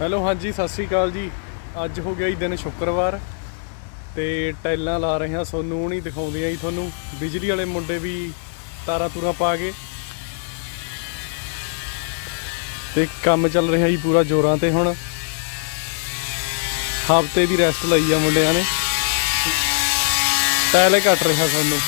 Hello, ਹਾਂਜੀ, ਸਤਿ ਸ੍ਰੀ ਅਕਾਲ ਜੀ। ਅੱਜ ਹੋ ਗਿਆ ਜੀ ਦਿਨ ਸ਼ੁੱਕਰਵਾਰ ਤੇ ਟਾਈਲਾਂ ਲਾ ਰਹੇ ਹਾਂ ਸੋਨੂੰ ਨਹੀਂ ਦਿਖਾਉਂਦੇ ਆ ਜੀ ਤੁਹਾਨੂੰ। ਬਿਜਲੀ ਵਾਲੇ ਮੁੰਡੇ ਵੀ ਤਾਰਾਂ ਤੂਰਾ ਪਾ ਕੇ ਤੇ ਕੰਮ ਚੱਲ ਰਿਹਾ ਜੀ ਪੂਰਾ ਜ਼ੋਰਾਂ ਤੇ ਹੁਣ। ਹਫ਼ਤੇ ਦੀ ਰੈਸਟ ਲਈ ਆ ਮੁੰਡਿਆਂ ਨੇ। ਟਾਇਲ ਕੱਟ ਰਿਹਾ ਸਾਨੂੰ।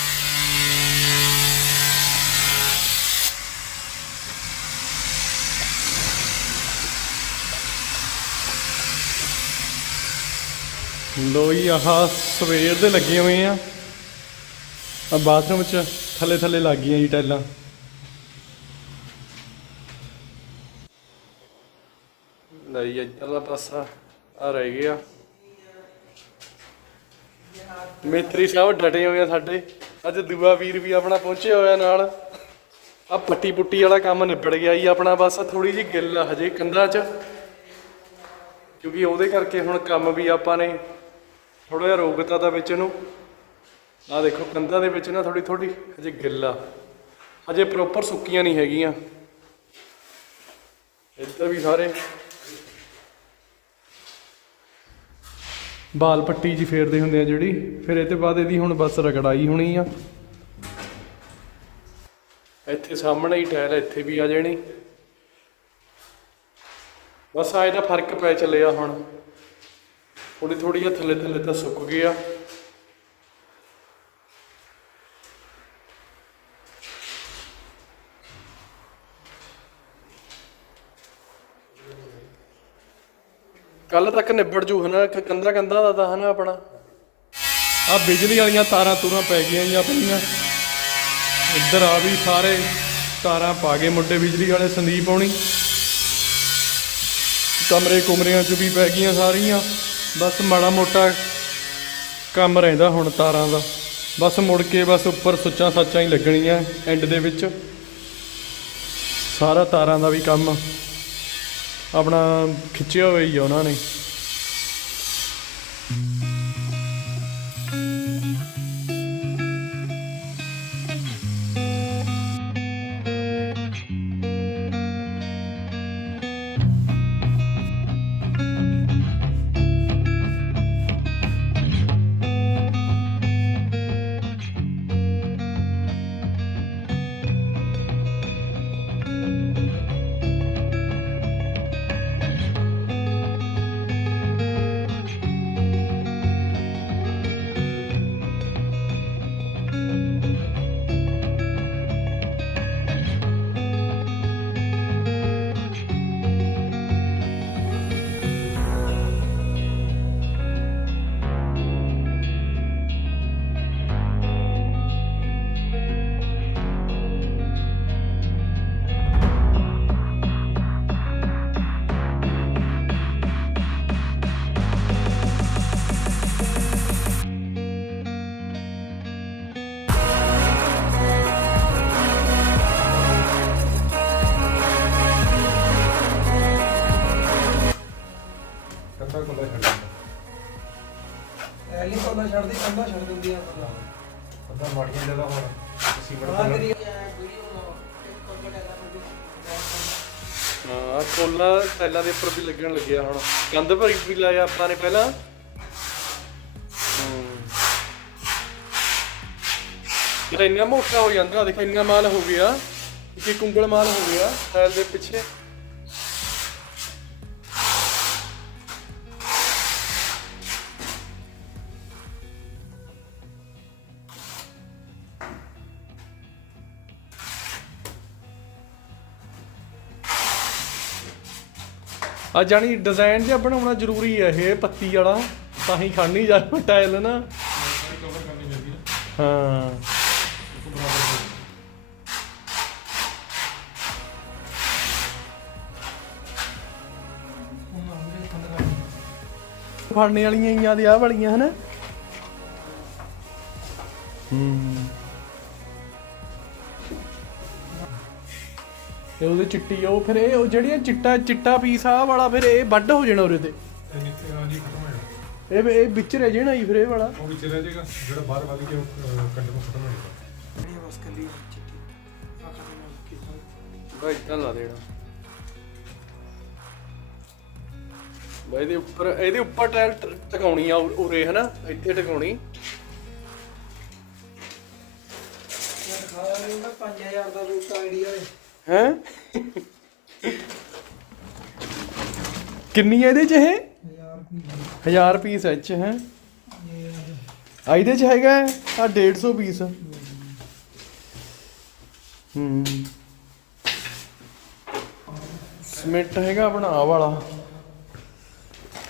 ਲੋ ਆਹ ਸਵੇਰ ਦੇ ਲੱਗੇ ਹੋਏ ਆ। ਆ ਬਾਥਰੂਮ ਚ ਥੱਲੇ ਥੱਲੇ ਲੱਗ ਗਈਆਂ ਜੀ ਟਾਈਲਾਂ। ਨਹੀਂ ਇੱਧਰਲਾ ਪਾਸਾ ਆ ਰਹਿ ਗਿਆ ਮੇਤਰੀ ਸਾਹਿਬ ਡਟੇ ਹੋਏ ਆ ਸਾਡੇ। ਅੱਜ ਦੂਆ ਵੀਰ ਵੀ ਆਪਣਾ ਪਹੁੰਚਿਆ ਹੋਇਆ ਨਾਲ। ਆ ਪੱਟੀ ਪੁੱਟੀ ਵਾਲਾ ਕੰਮ ਨਿਬੜ ਗਿਆ ਜੀ ਆਪਣਾ, ਬਸ ਥੋੜੀ ਜਿਹੀ ਗਿੱਲ ਹਜੇ ਕੰਧਾਂ 'ਚ। ਕਿਉਂਕਿ ਉਹਦੇ ਕਰਕੇ ਹੁਣ ਕੰਮ ਵੀ ਆਪਾਂ ਨੇ ਥੋੜਾ ਜਿਹਾ ਰੋਗਤਾ ਦਾ ਵਿੱਚ ਇਹਨੂੰ ਆ ਦੇਖੋ ਕੰਧਾਂ ਦੇ ਵਿੱਚ ਨਾ ਥੋੜੀ ਥੋੜੀ ਹਜੇ ਗਿੱਲਾ ਆ ਹਜੇ ਪ੍ਰੋਪਰ ਸੁੱਕੀਆਂ ਨਹੀਂ ਹੈਗੀਆਂ। ਇੱਧਰ ਵੀ ਸਾਰੇ। ਬਾਲ ਪੱਟੀ ਜੀ ਫੇਰਦੇ ਹੁੰਦੇ ਆ ਜਿਹੜੀ, ਫਿਰ ਇਹ ਤੋਂ ਬਾਅਦ ਇਹਦੀ ਹੁਣ ਬਸ ਰਗੜਾਈ ਹੋਣੀ ਆ। ਇੱਥੇ ਸਾਹਮਣੇ ਹੀ ਟਾਇਲ ਇੱਥੇ ਵੀ ਆ ਜਾਣੀ। ਬਸ ਆ ਇਹਦਾ ਫ਼ਰਕ ਪੈ ਚੱਲਿਆ ਹੁਣ। ਥੋੜੀ ਥੋੜੀ ਜਿਹਾ ਥੱਲੇ ਥੱਲੇ ਤਾਂ ਸੁੱਕ ਗਿਆ ਕੱਲ ਤੱਕ ਨਿਬੜ ਜੂ ਹਨਾ, ਕ- ਕੰਧਾ ਦਾ ਤਾਂ ਹਨਾ ਆਪਣਾ। ਆ ਬਿਜਲੀ ਵਾਲੀਆਂ ਤਾਰਾਂ ਤੂਰਾਂ ਪੈ ਗਈਆਂ ਜੀ ਆਪਣੀਆਂ ਇੱਧਰ ਆ ਵੀ ਸਾਰੇ ਤਾਰਾਂ ਪਾ ਗਏ ਮੁੰਡੇ ਬਿਜਲੀ ਵਾਲੇ ਸੰਦੀਪ ਆਉਣੀ ਕਮਰੇ ਕੁਮਰਿਆਂ 'ਚ ਵੀ ਪੈ ਗਈਆਂ ਸਾਰੀਆਂ। ਬਸ ਮਾੜਾ ਮੋਟਾ ਕੰਮ ਰਹਿੰਦਾ ਹੁਣ ਤਾਰਾਂ ਦਾ। ਬਸ ਮੁੜ ਕੇ ਬਸ ਉੱਪਰ ਸੁੱਚਾਂ ਸੱਚਾਂ ਹੀ ਲੱਗਣੀਆਂ ਐਂਡ ਦੇ ਵਿੱਚ। ਸਾਰਾ ਤਾਰਾਂ ਦਾ ਵੀ ਕੰਮ ਆਪਣਾ ਖਿੱਚਿਆ ਹੋਇਆ ਹੀ ਆ ਉਹਨਾਂ ਨੇ। ਐਲੀ ਕੋਲਾ ਛੱਡਦੀ ਕੰਦਾ ਛੱਡ ਦਿੰਦੀ ਆ ਅੱਧਾ ਮਾੜੀਆਂ ਜਗ੍ਹਾ ਹੁਣ ਸੀਮਟ ਆ ਕੋਲ ਤੇਰੀ ਹਾਂ ਕੋਲਾ ਟਾਈਲਾਂ ਦੇ ਉੱਪਰ ਵੀ ਲੱਗਣ ਲੱਗਿਆ ਹੁਣ। ਕੰਧ ਭਰੀ ਵੀ ਲਾਇਆ ਆਪਾਂ ਨੇ ਪਹਿਲਾਂ। ਇਹ ਇੰਨਾ ਮੋਟਾ ਹੋ ਜਾਂਦਾ ਦੇਖ ਇੰਨਾ ਮਾਲ ਹੋ ਗਿਆ ਇੱਕ ਉਂਗਲ ਮਾਲ ਹੋ ਗਿਆ ਟਾਇਲ ਦੇ ਪਿੱਛੇ। ਆ ਜਾਨੀ ਡਿਜ਼ਾਈਨ ਜਿਹਾ ਬਣਾਉਣਾ ਜ਼ਰੂਰੀ ਹੈ ਇਹ, ਪੱਤੀ ਵਾਲਾ। ਤਾਂ ਹੀ ਖੜਨੀ ਜਾ ਟਾਇਲ ਨਾ। ਹਾਂ। ਫੜਨੇ ਵਾਲੀਆਂ ਹੀ ਆ ਦੀ ਆ ਵਾਲੀਆਂ, ਹਨਾ? ਹੂੰ। ਤੇ ਉਹਦੇ ਚਿੱਟੀ ਉਹ ਫਿਰ ਇਹ ਉਹ ਜਿਹੜੀਆਂ ਚਿੱਟਾ ਚਿੱਟਾ ਪੀਸ ਆ ਵਾਲਾ ਫਿਰ ਇਹ ਵੱਡ ਹੋ ਜਾਣਾ ਉਹਦੇ ਤੇ। ਤੇ ਹੋ ਇਹ ਇਹ ਵਿੱਚ ਰਹਿ ਜਾਣਾ ਜੀ ਫਿਰ ਇਹ ਵਾਲਾ। ਉਹ ਵਿੱਚ ਰਹਿ ਜਾਏਗਾ ਜਿਹੜਾ ਬਾਹਰ ਵੱਧ ਕੇ ਕੰਡ ਨੂੰ ਖਤਮ ਹੋ ਜਾਏਗਾ। ਜਿਹੜੀ ਬਸ ਕੱਲੀ ਚਿੱਟੀ। ਕੀਤਾ ਉਹ ਇਦਾਂ ਲਾ ਦੇਣਾ। ਬਈ ਇਹਦੇ ਉੱਪਰ ਇਹਦੇ ਉੱਪਰ ਟਾਇਲ ਟਿਕਾਉਣੀ ਆ ਉਰੇ ਹਨਾ? ਇੱਥੇ ਟਿਕਾਉਣੀ। ਮੈਂ ਦਿਖਾਇਆ ਨਹੀਂ ਮੈਂ 5000 ਦਾ ਬੂਟ ਆਈਡੀਆ ਹੈ। ਹੈ? ਕਿੰਨੀ ਹੈ ਇਹਦੇ ਚ ਇਹ? 1000 ਪੀਸ ਐ ਚ, ਹੈ? ਆ ਇਹਦੇ ਚ ਹੈਗਾ ਆ 150 ਪੀਸ ਹੂੰ। ਸਮਿੰਟ ਹੈਗਾ ਆਪਣਾ ਆਹ ਵਾਲਾ।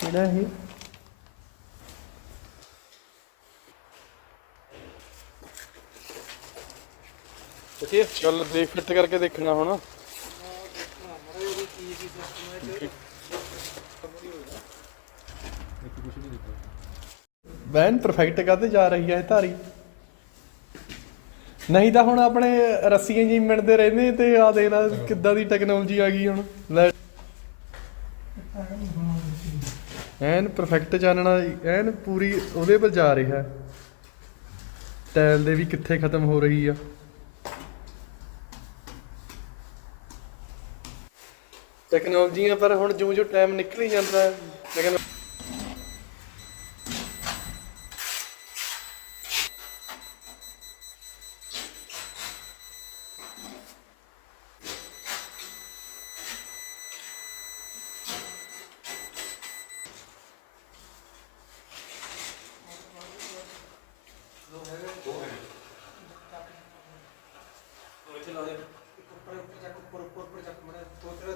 ਕਿਹੜਾ ਇਹ? ਠੀਕ ਚੱਲ ਦੇਖ ਫਿੱਟ ਕਰਕੇ ਦੇਖਣਾ ਹੁਣ। ਵੈਨ ਪਰਫੈਕਟ ਕਾਤੇ ਜਾ ਰਹੀ ਹੈ ਇਹ ਧਾਰੀ? ਨਹੀਂ ਤਾਂ ਹੁਣ ਆਪਣੇ ਰੱਸੀਆਂ ਜੀ ਮਿਣਦੇ ਰਹਿੰਦੇ ਤੇ ਆ ਦੇਖ ਲੈ ਕਿੱਦਾਂ ਦੀ ਟੈਕਨੋਲੋਜੀ ਆ ਗਈ ਹੁਣ। ਲੈ। ਐਨ ਪਰਫੈਕਟ ਚਾਨਣਾ ਐਨ ਪੂਰੀ ਉਹਦੇ ਪਰ ਜਾ ਰਿਹਾ। ਹੈ ਟਾਇਲ ਦੇ ਵੀ ਕਿੱਥੇ ਖਤਮ ਹੋ ਰਹੀ ਆ। ਟੈਕਨੋਲੋਜੀਆਂ ਪਰ ਹੁਣ ਜਿਉਂ ਜਿਉਂ ਟਾਈਮ ਨਿਕਲ ਹੀ ਜਾਂਦਾ ਲੇਕਿਨ ਉੱਪਰ ਉੱਪਰ ਚੱਕ ਉੱਪਰ ਉੱਪਰ ਉੱਪਰ ਚੱਕ ਮੜਾ ਦੋ ਤੇਰਾ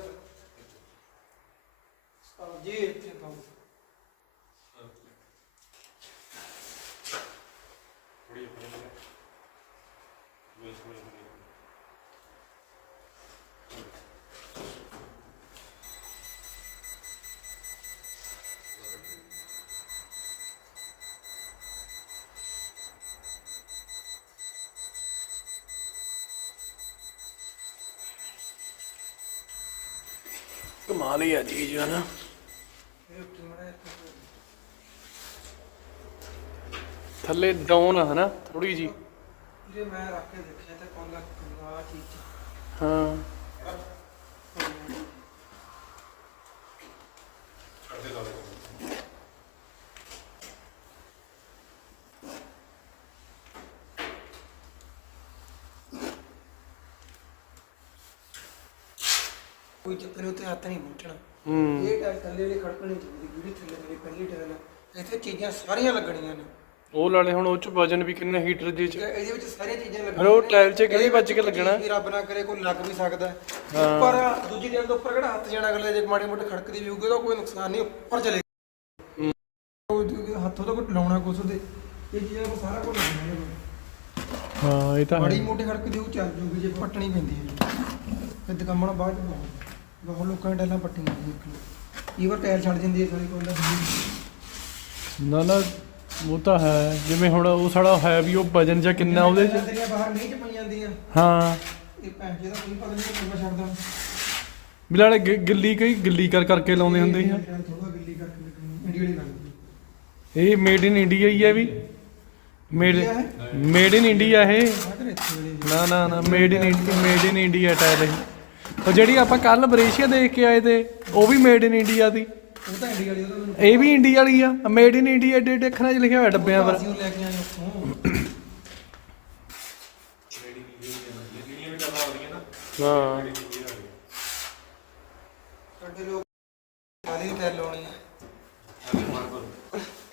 ਆ ਜੀ ਇੱਥੇ ਪਾਉ ਕਮਾਲ ਹੀ ਆ ਜੀ ਜੀ ਨਾ। ਥੱਲੇ ਡਾਊਨ ਆ ਹਨਾ ਥੋੜੀ ਜੀ ਜੇ ਮੈਂ ਰੱਖ ਕੇ ਦੇਖਿਆ ਤਾਂ ਕੋਲ ਆ ਚੀਜ਼ ਹਾਂ ਕੋਈ ਚੱਕਰ ਨੀ, ਉੱਤੇ ਹੱਥ ਨਹੀਂ ਹੂੰ ਇਹ ਟਾਇਲ ਥੱਲੇ ਵਾਲੀ ਖੜਕਣੀ ਚਾਹੀਦੀ ਜਿਹੜੀ ਥੱਲੇ ਵਾਲੀ ਪਹਿਲੀ ਟਾਇਲ ਆ ਇੱਥੇ ਚੀਜ਼ਾਂ ਸਾਰੀਆਂ ਲੱਗਣੀਆਂ ਨੇ ਉਹ ਲਾਲੇ ਹੁਣ ਉਹ ਚ ਵਜਨ ਵੀ ਕਿੰਨਾ ਹੀਟਰ ਜੀ ਚ ਇਹ- ਇਹਦੇ ਵਿੱਚ ਸਾਰੀਆਂ ਚੀਜ਼ਾਂ ਲੱਗਣੀਆਂ ਪਰ ਉਹ ਨੇ। ਟਾਇਲ 'ਚ ਕਿਹੜੀ ਇਹਦੇ ਵੱਜ ਕੇ ਵਿੱਚ ਲੱਗਣਾ? ਵੀ ਰੱਬ ਨਾ ਕਰੇ ਕੋਈ ਲੱਗ ਵੀ ਸਕਦਾ ਹੈ। ਉੱਪਰ ਦੂਜੀ ਟਾਇਲ ਦੇ ਉੱਪਰ ਕਿਹੜਾ ਹੱਥ ਜਾਣਾ ਅਗਲੇ ਜੇ ਮਾੜੀ ਮੋਟੀ ਖੜਕਦੀ ਵੀ ਹੋਊਗੀ ਤਾਂ ਕੋਈ ਨੁਕਸਾਨ ਨਹੀਂ ਉੱਪਰ ਚਲੇ ਕੋਈ ਹੱਥੋਂ ਤਾਂ ਕੋਈ ਲਾਉਣਾ ਕੁਛ ਉਹਦੇ ਇਹ ਚੀਜ਼ਾਂ ਦਾ ਸਾਰਾ ਕੁਝ ਲੱਗਣਾ ਇਹਦੇ। ਹਾਂ ਇਹ ਤਾਂ ਮਾੜੀ ਮੋਟੀ ਖੜਕਦੀ ਉਹ ਚੱਲ ਜੂਗੀ ਜੇ ਪੱਟਣੀ ਪੈਂਦੀ ਹੈ ਫਿਰ ਦੁਕਾਮਣਾ ਬਾਅਦ ਚ ਬਹੁਤ ਬਹੁਤ ਲੋਕਾਂ ਨੇ ਟਾਇਲਾਂ ਪੱਟੀਆਂ ਨੇ। ਇਹ ਵਾਰ ਟਾਇਲ ਛੱਡ ਜਾਂਦੀ ਹੈ ਸਾਰੀ ਕੋਲ ਨਾ ਨਾ ਉਹ ਤਾਂ ਹੈ ਜਿਵੇਂ ਹੁਣ ਉਹ ਸਾਡਾ ਹੈ ਵੀ ਉਹ ਵਜਨ ਜਾਂ ਕਿੰਨਾ ਉਹਦੇ ਚ। ਤੇਰੀਆਂ ਬਾਹਰ ਨਹੀਂ ਚ ਪਈ ਜਾਂਦੀਆਂ। ਹਾਂ। ਇਹ ਭੈਣ ਦਾ ਕੋਈ ਪਤਾ ਨਹੀਂ ਕਿੰਨਾ ਲਾਲੇ ਗਿ- ਗਿੱਲੀ ਕਈ ਗਿੱਲੀ ਕਰ ਕਰਕੇ ਲਾਉਂਦੇ ਹੁੰਦੇ ਆ ਥੋੜਾ ਗਿੱਲੀ ਕਰਕੇ ਇਹ ਮੇਡ ਇਨ ਇੰਡੀਆ ਹੀ। ਹੈ ਵੀ। ਮੇਡ ਮੇਡ ਇਨ ਇੰਡੀਆ ਇਹ। ਨਾ ਨਾ ਨਾ made in made in India tile ਇਹ। ਉਹ ਜਿਹੜੀ ਆਪਾਂ ਕੱਲ ਬਰੇਸ਼ੀਆ ਦੇਖ ਕੇ ਆਏ ਤੇ ਉਹ ਵੀ ਮੇਡ ਇਨ ਇੰਡੀਆ ਦੀ। ਉਹ ਤਾਂ ਵਾਲੀ ਇਹ ਵੀ ਇੰਡੀਆ ਵਾਲੀ ਆ। ਮੇਡ ਇਨ ਇੰਡੀਆ ਏਡੇ ਏਡੇ ਅੱਖਰਾਂ 'ਚ ਲਿਖਿਆ ਹੋਇਆ ਡੱਬਿਆਂ ਪਰ। ਅਸੀਂ ਉਹ ਲੈ ਕੇ ਆਏ ਉੱਥੋਂ ਹਾਂ। ਸਾਡੇ ਲੋਕ ਵਾਲੀ ਟਾਇਲ ਲਾਉਣੀ ਹੈ।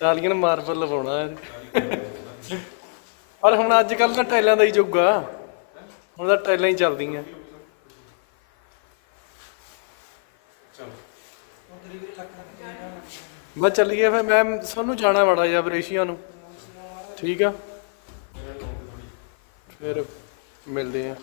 ਟਾਲੀਅਨ ਮਾਰਬਲ ਲਵਾਉਣਾ ਇਹ ਪਰ ਹੁਣ ਅੱਜ ਕੱਲ ਤਾਂ ਟਾਈਲਾਂ ਦਾ ਹੀ ਯੁੱਗ ਆ। ਹੁਣ ਤਾਂ ਟਾਈਲਾਂ ਹੀ ਚੱਲਦੀਆਂ ਉਹ ਡਿਲੀਵਰੀ ਲੱਗ ਲੱਗ ਬਸ ਚੱਲੀਏ ਫਿਰ, ਮੈਂ ਸਾਨੂੰ ਜਾਣਾ ਬੜਾ ਜਾ ਬਰੇਸ਼ੀਆ ਨੂੰ। ਠੀਕ ਆ? ਫਿਰ ਮਿਲਦੇ ਆ।